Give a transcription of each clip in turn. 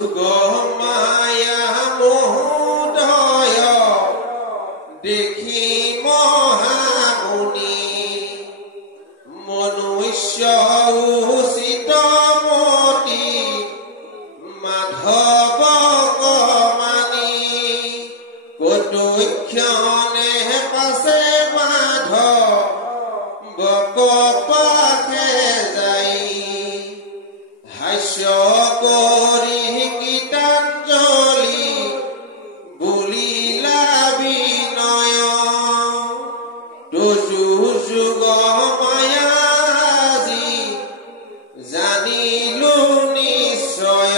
মায়া মোহদয় দেখি মহামুনি মনুষ্য উচিত মতি মাধৱ মানি কটক্ষণে পাছে মাধৱ পাখে যাই হাস্য কৰি গীতাঞ্জলি বুলিলা বিনয় তজু যুগ মায়াজি জানিলো নিশ্চয়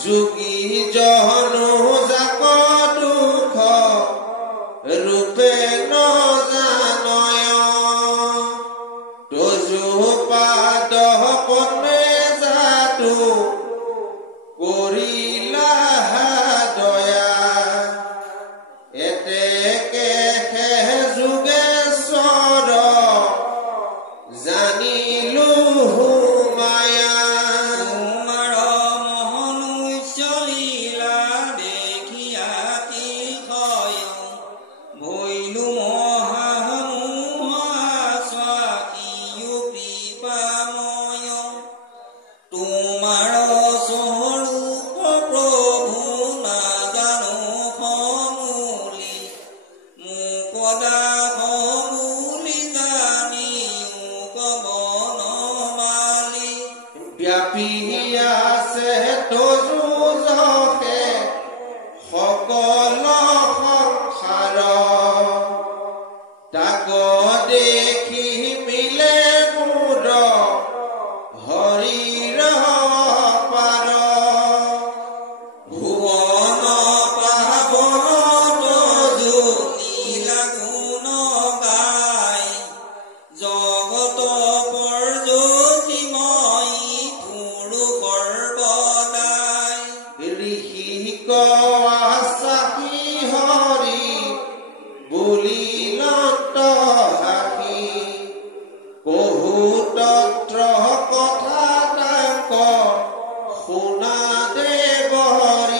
যোগী জনো যাক দুখ ৰূপে নজানয় তজু পাদ পদ্মে জাতু কৰিলা দয়া এতেকে যোগেশ্বৰ জানিলো মায়া তোমাৰ মহনুষ্য লীলা দেখিয়া তিশয় ভৈলো মহামোহাস্বাকীয় কৃপাময় তোমাৰ স্বৰূপ প্ৰভু নাজানো সমূলি মুকদাস বুলি জানিও কব নমালি ব্যাপী আছে তজু যশে সকল সংসাৰ তাক দেখি মিলে মুদ হৰিৰ পাৰ ভুৱন পাৱন তজু লীলা গুণ গাই জগত পৰজ্যোতিময়ী ধুৰো সৰ্বদাই ঋষি কাশী হৰি বুলিলত হাসি কহু তত্ৰ কথা তাক শুনা দেৱ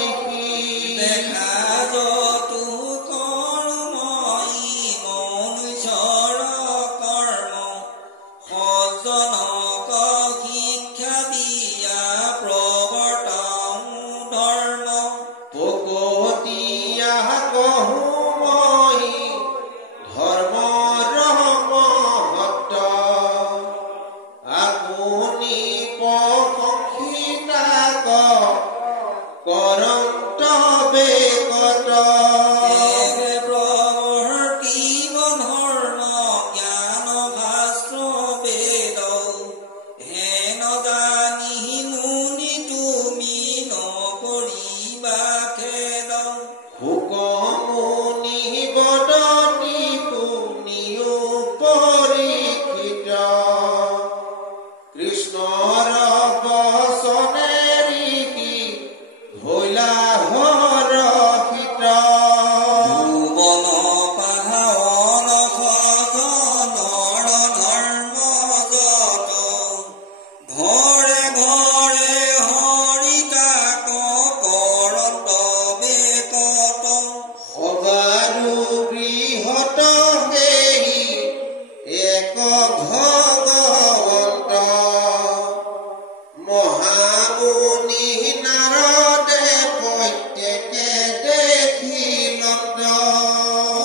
ঋষি দেখা যতু কৰ্মই মনুষ্যৰ কৰ্ম সজ্জনক শিক্ষা দিয়া প্ৰৱৰ্তন ধৰ্ম ভকতীয়া কহু মই ধৰ্মৰ মহত্ব আপুনি প্ৰশংসিতাক কৰন্ত বেকত একে প্ৰৱৰ্তিব ধৰ্ম জ্ঞান শাস্ত্ৰ বেদ হেন জানি মুনি তুমি নকৰিবা খেদ হুকমুনি বদতি শুনিও পৰীক্ষিত কৃষ্ণৰ বচনে ঋষি হৈলা হৰষিত ভুৱন পাৱন সজনৰ ধৰ্ম যত ঘৰে ঘৰে হৰি তাক কৰন্ত বেকত সবাৰো গৃহত সেই এক ভগৱন্ত মহামুনি নাৰদে প্ৰত্যেকে দেখিলত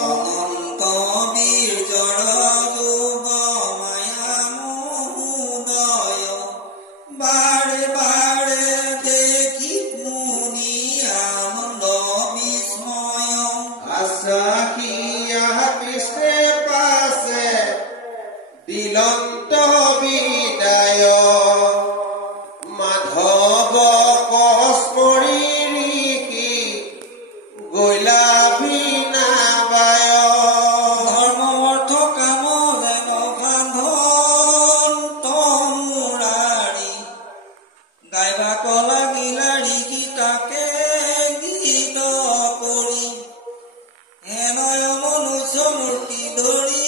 অনন্ত বীৰ্যৰ যোগ মায়া মোহোদয় বাৰে বাৰে দেখি মুনি আনন্দ বিস্ময় আশাখিয়া কৃষ্ণে পাছে দিলন্ত বিদায় মাধৱ কস্মৰি ঋষি গৈলা বিনাবায় ধৰ্ম অৰ্থ কাম যেন সাধন তমুৰাৰি গাইবা কলা গিলাৰি কি তাকে গীত কৰি হেনয় মনুষ্য মূৰ্তি ধৰি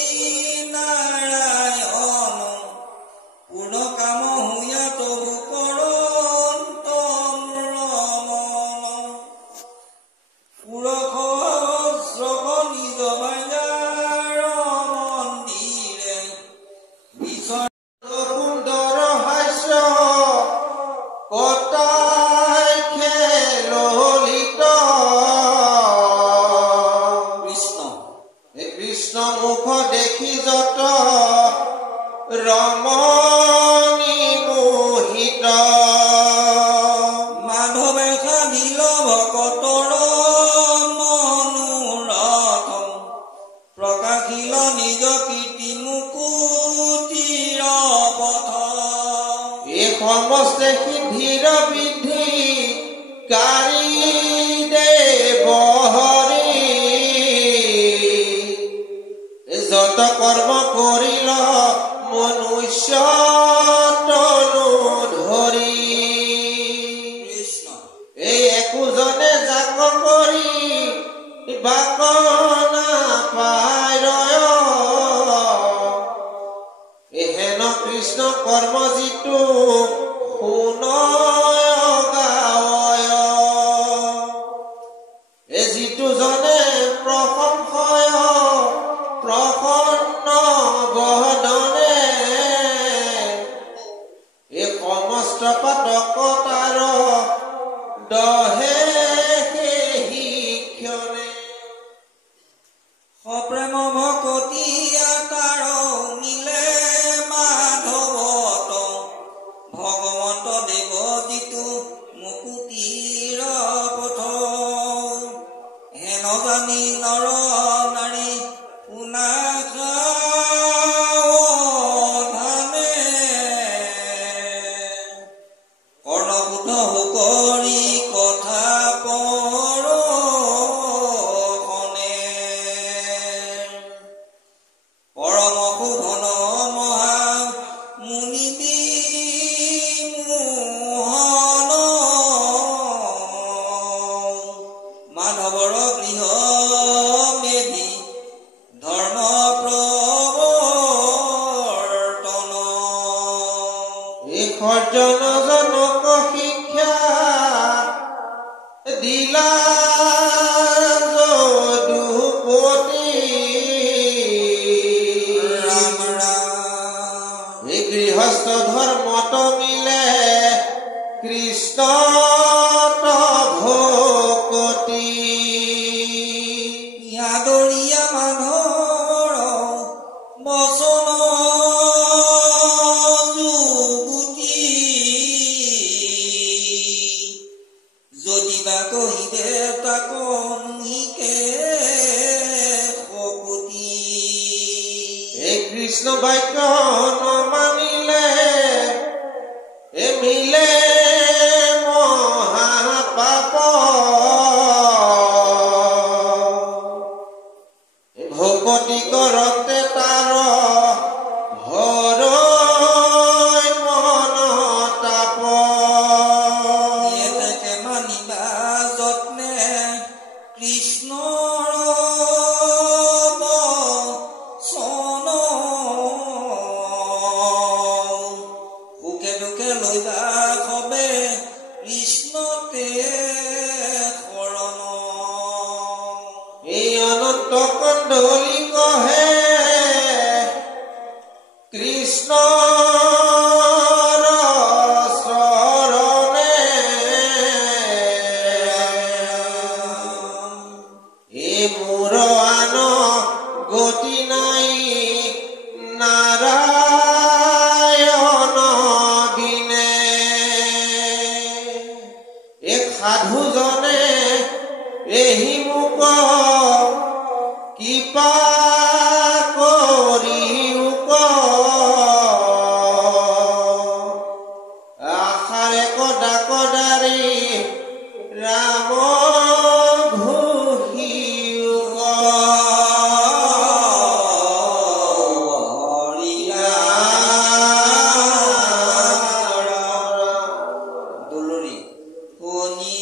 নাৰায়ণ পূৰ্ণ কাম হুয়া তবু কৰন্ত পতাই খেললিত কৃষ্ণ মুখ দেখি যত ৰমণী মোহিত মাধৱে সাধিল ভকতৰ মনোৰথ প্ৰকাশিল নিজ কীৰ্তি মুকুতিৰ পথ এই সমস্তে সিদ্ধিৰ বৃদ্ধি কাৰী দেৱ হৰি যত কৰ্ম কৰিল মনুষ্য তনু ধৰি এই একোজনে জাক কৰি বাকনা পায় হেন কৃষ্ণ কৰ্ম যিটো শুনয় গায় যিটো জনে প্ৰশংসয় প্ৰসন্ন বদনে এই সমস্ত পাতকতাৰ দহে সেই ক্ষণে সপ্ৰেম ভকতি আকাৰ মিলে মাধৱত ভগৱন্ত দেৱ যিটো মুকুতিৰ পথ হেন জানি নৰ নাৰী পুনাখানে কৰ্ণবোধ কৰি কথা পৰশনে পৰম শোধন মহা মুনি বিমোহন মাধৱৰ গৃহ মেধি ধৰ্ম প্ৰৱৰ্তন এই সৰ্জনজনক শিক্ষা দিলা যদুপতি ৰাম ৰাম এই গৃহস্থ ধৰ্মত মিলে কৃষ্ণ ভকতি ইয়াদৰীয়া মানুহৰ বচন যুগুতি যদিবা কহিবে তাক মুহিকে শকুতি এই কৃষ্ণ বাক্য নমানিলে মিলে মহাপাপ ভকতি কৰতে তাৰ হৰৈ মন তাপ এনেকে মানিবা যত্নে কৃষ্ণৰ বচন সুখে দুখে লৈবা সবে কৃষ্ণতে শৰণ এই অনন্ত কণ্ডলী কহে কৃষ্ণ শৰণে এই মোৰ আন গতি নাই নাৰায়ণ বিনে এক সাধুজনে এহি মোক কৃপা কৰি আশাৰে কদা কদাৰী ৰাম ঘোষী দুলৰি শুনি